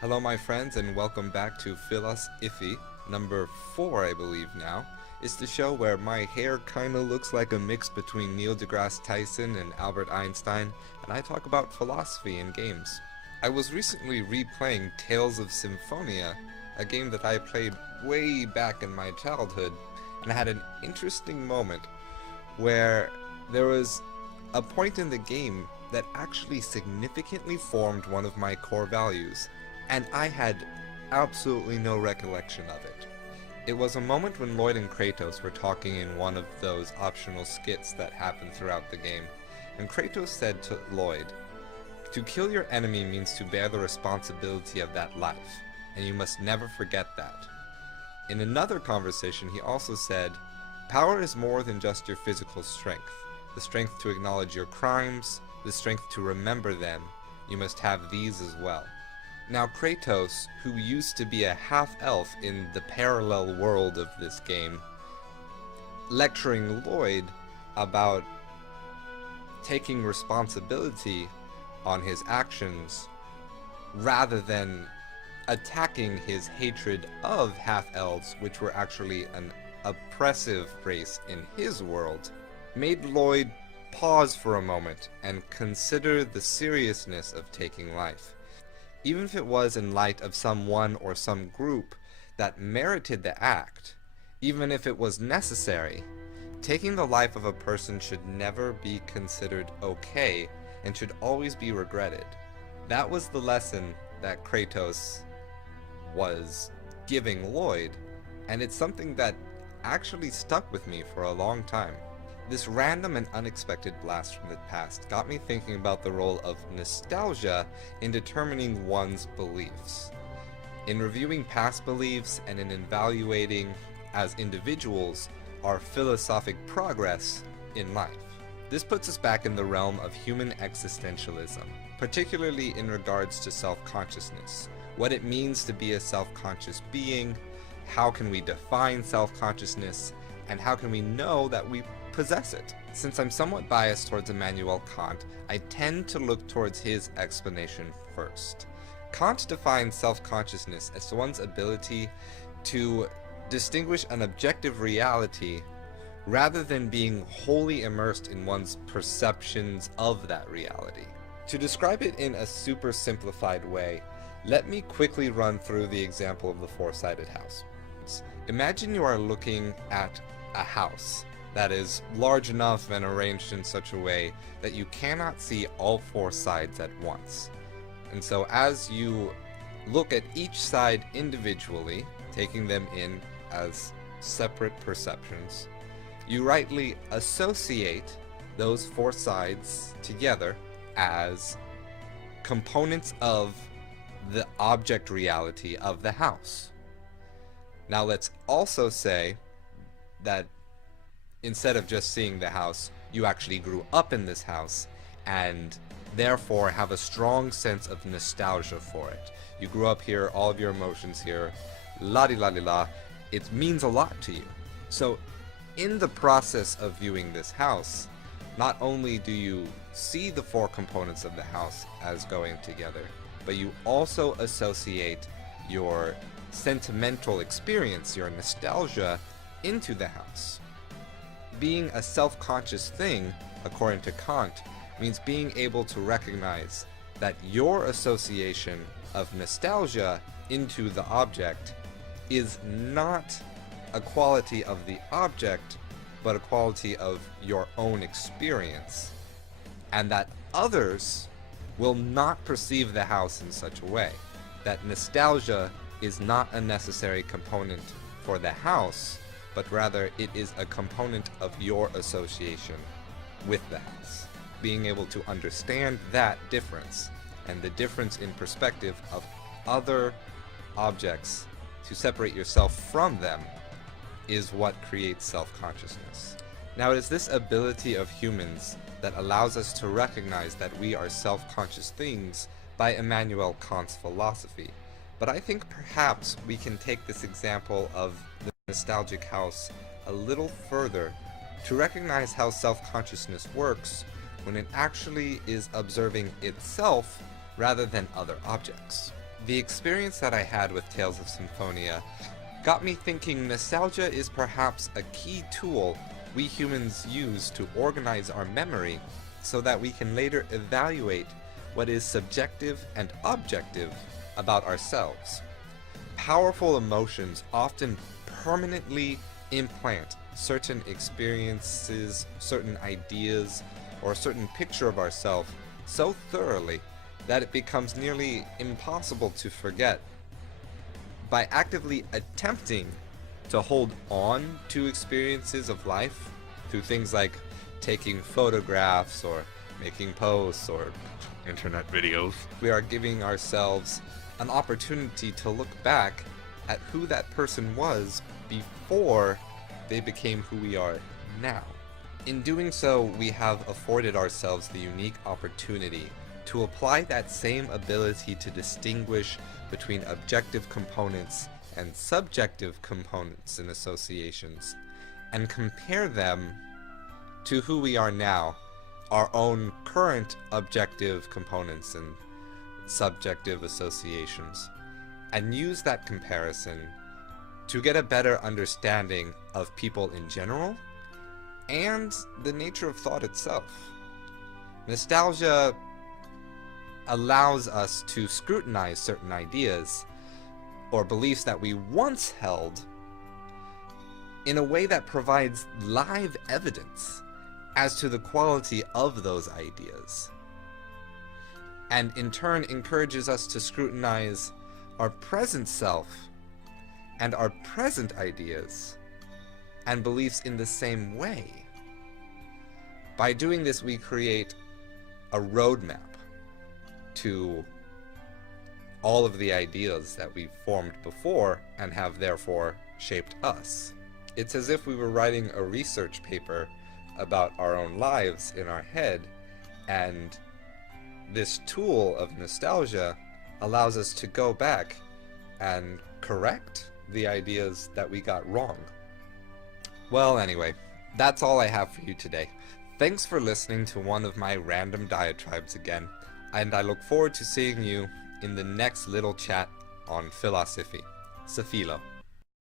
Hello my friends and welcome back to PhilosIffy, number 4 I believe now. It's the show where my hair kinda looks like a mix between Neil deGrasse Tyson and Albert Einstein, and I talk about philosophy in games. I was recently replaying Tales of Symphonia, a game that I played way back in my childhood, and I had an interesting moment where there was a point in the game that actually significantly formed one of my core values, and I had absolutely no recollection of it. It was a moment when Lloyd and Kratos were talking in one of those optional skits that happen throughout the game, and Kratos said to Lloyd, "To kill your enemy means to bear the responsibility of that life, and you must never forget that." In another conversation, he also said, "Power is more than just your physical strength. The strength to acknowledge your crimes, the strength to remember them. You must have these as well." Now Kratos, who used to be a half-elf in the parallel world of this game, lecturing Lloyd about taking responsibility on his actions rather than attacking his hatred of half-elves, which were actually an oppressive race in his world, made Lloyd pause for a moment and consider the seriousness of taking life. Even if it was in light of someone or some group that merited the act, even if it was necessary, taking the life of a person should never be considered okay and should always be regretted. That was the lesson that Kratos was giving Lloyd, and it's something that actually stuck with me for a long time. This random and unexpected blast from the past got me thinking about the role of nostalgia in determining one's beliefs. In reviewing past beliefs and in evaluating, as individuals, our philosophic progress in life. This puts us back in the realm of human existentialism, particularly in regards to self-consciousness, what it means to be a self-conscious being, how can we define self-consciousness, and how can we know that we possess it. Since I'm somewhat biased towards Immanuel Kant, I tend to look towards his explanation first. Kant defines self-consciousness as one's ability to distinguish an objective reality rather than being wholly immersed in one's perceptions of that reality. To describe it in a super simplified way, let me quickly run through the example of the four-sided house. Imagine you are looking at a house that is large enough and arranged in such a way that you cannot see all four sides at once. And so as you look at each side individually, taking them in as separate perceptions, you rightly associate those four sides together as components of the object reality of the house. Now let's also say that instead of just seeing the house, you actually grew up in this house and therefore have a strong sense of nostalgia for it. You grew up here, all of your emotions here, la-di-la-di-la, it means a lot to you. So in the process of viewing this house, not only do you see the four components of the house as going together, but you also associate your sentimental experience, your nostalgia, into the house. Being a self-conscious thing, according to Kant, means being able to recognize that your association of nostalgia into the object is not a quality of the object, but a quality of your own experience, and that others will not perceive the house in such a way. That nostalgia is not a necessary component for the house, but rather it is a component of your association with the house. Being able to understand that difference and the difference in perspective of other objects to separate yourself from them is what creates self-consciousness. Now it is this ability of humans that allows us to recognize that we are self-conscious things by Immanuel Kant's philosophy. But I think perhaps we can take this example of the nostalgic house a little further to recognize how self-consciousness works when it actually is observing itself rather than other objects. The experience that I had with Tales of Symphonia got me thinking nostalgia is perhaps a key tool we humans use to organize our memory so that we can later evaluate what is subjective and objective about ourselves. Powerful emotions often permanently implant certain experiences, certain ideas, or a certain picture of ourselves so thoroughly that it becomes nearly impossible to forget. By actively attempting to hold on to experiences of life through things like taking photographs or making posts or internet videos, we are giving ourselves an opportunity to look back at who that person was before they became who we are now. In doing so, we have afforded ourselves the unique opportunity to apply that same ability to distinguish between objective components and subjective components and associations, and compare them to who we are now, our own current objective components and subjective associations, and use that comparison to get a better understanding of people in general and the nature of thought itself. Nostalgia allows us to scrutinize certain ideas or beliefs that we once held in a way that provides live evidence as to the quality of those ideas, and in turn encourages us to scrutinize our present self and our present ideas and beliefs in the same way. By doing this, we create a roadmap to all of the ideas that we've formed before and have therefore shaped us. It's as if we were writing a research paper about our own lives in our head, and this tool of nostalgia allows us to go back and correct the ideas that we got wrong. Well, anyway, that's all I have for you today. Thanks for listening to one of my random diatribes again, and I look forward to seeing you in the next little chat on PhilosIffy. Sa filo.